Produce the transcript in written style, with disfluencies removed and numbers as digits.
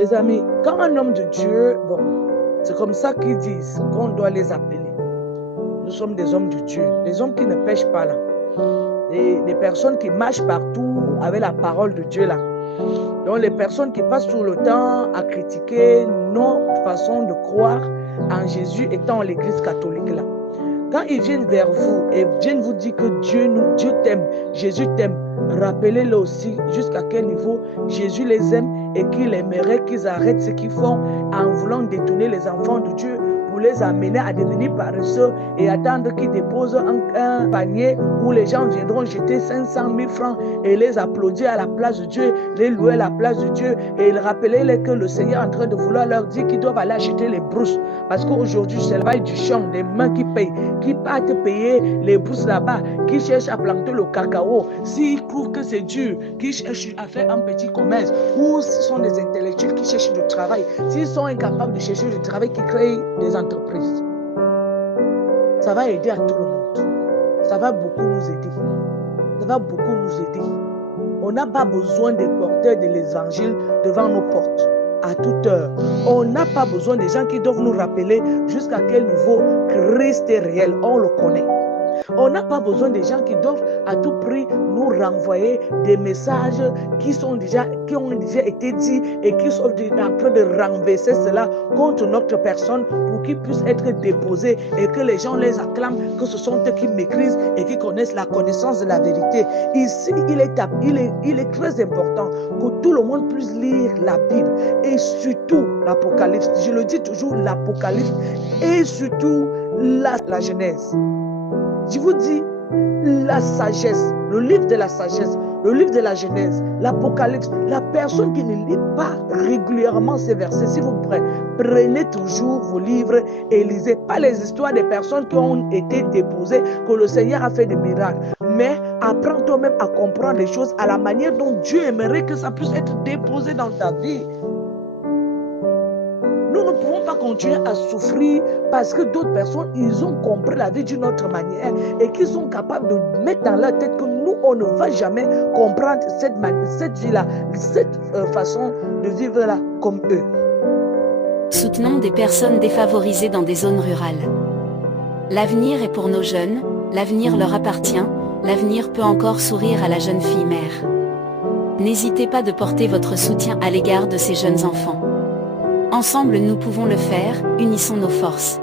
Les amis, quand un homme de Dieu, bon, c'est comme ça qu'ils disent qu'on doit les appeler. Nous sommes des hommes de Dieu, des hommes qui ne pêchent pas là. Des personnes qui marchent partout avec la parole de Dieu là. Donc les personnes qui passent tout le temps à critiquer notre façon de croire en Jésus étant l'église catholique là. Quand ils viennent vers vous et viennent vous dire que Dieu t'aime, Jésus t'aime, rappelez-le aussi jusqu'à quel niveau Jésus les aime et qu'il aimerait qu'ils arrêtent ce qu'ils font en voulant détourner les enfants de Dieu pour les amener à devenir paresseux et attendre qu'ils déposent un panier où les gens viendront jeter 500 000 francs et les applaudir à la place de Dieu, les louer à la place de Dieu et rappeler que le Seigneur est en train de vouloir leur dire qu'ils doivent aller acheter les brousses parce qu'aujourd'hui c'est le bail du champ, des mains qui payent, qui partent payer les brousses là-bas, qui cherchent à planter le cacao, s'ils trouvent que c'est dur, qui cherchent à faire un petit commerce, ou ce sont des intellectuels qui cherchent du travail, s'ils sont incapables de chercher du travail, qui créent des entreprises. Ça va aider à tout le monde. Ça va beaucoup nous aider. Ça va beaucoup nous aider. On n'a pas besoin des porteurs de l'évangile devant nos portes à toute heure. On n'a pas besoin des gens qui doivent nous rappeler jusqu'à quel niveau Christ est réel. On le connaît. On n'a pas besoin des gens qui doivent à tout prix nous renvoyer des messages qui ont déjà été dits et qui sont en train de renverser cela contre notre personne pour qu'ils puissent être déposés et que les gens les acclament, que ce sont eux qui maîtrisent et qui connaissent la connaissance de la vérité. Ici, il est très important que tout le monde puisse lire la Bible et surtout l'Apocalypse. Je le dis toujours, l'Apocalypse et surtout la Genèse. Je vous dis, la sagesse, le livre de la sagesse, le livre de la Genèse, l'Apocalypse, la personne qui ne lit pas régulièrement ces versets, s'il vous plaît, prenez toujours vos livres et lisez pas les histoires des personnes qui ont été déposées, que le Seigneur a fait des miracles, mais apprends toi-même à comprendre les choses à la manière dont Dieu aimerait que ça puisse être déposé dans ta vie. Nous ne pouvons pas continuer à souffrir parce que d'autres personnes, ils ont compris la vie d'une autre manière et qu'ils sont capables de mettre dans leur tête que nous, on ne va jamais comprendre cette vie-là, cette façon de vivre-là comme eux. Soutenons des personnes défavorisées dans des zones rurales. L'avenir est pour nos jeunes, l'avenir leur appartient, l'avenir peut encore sourire à la jeune fille mère. N'hésitez pas de porter votre soutien à l'égard de ces jeunes enfants. Ensemble nous pouvons le faire, unissons nos forces.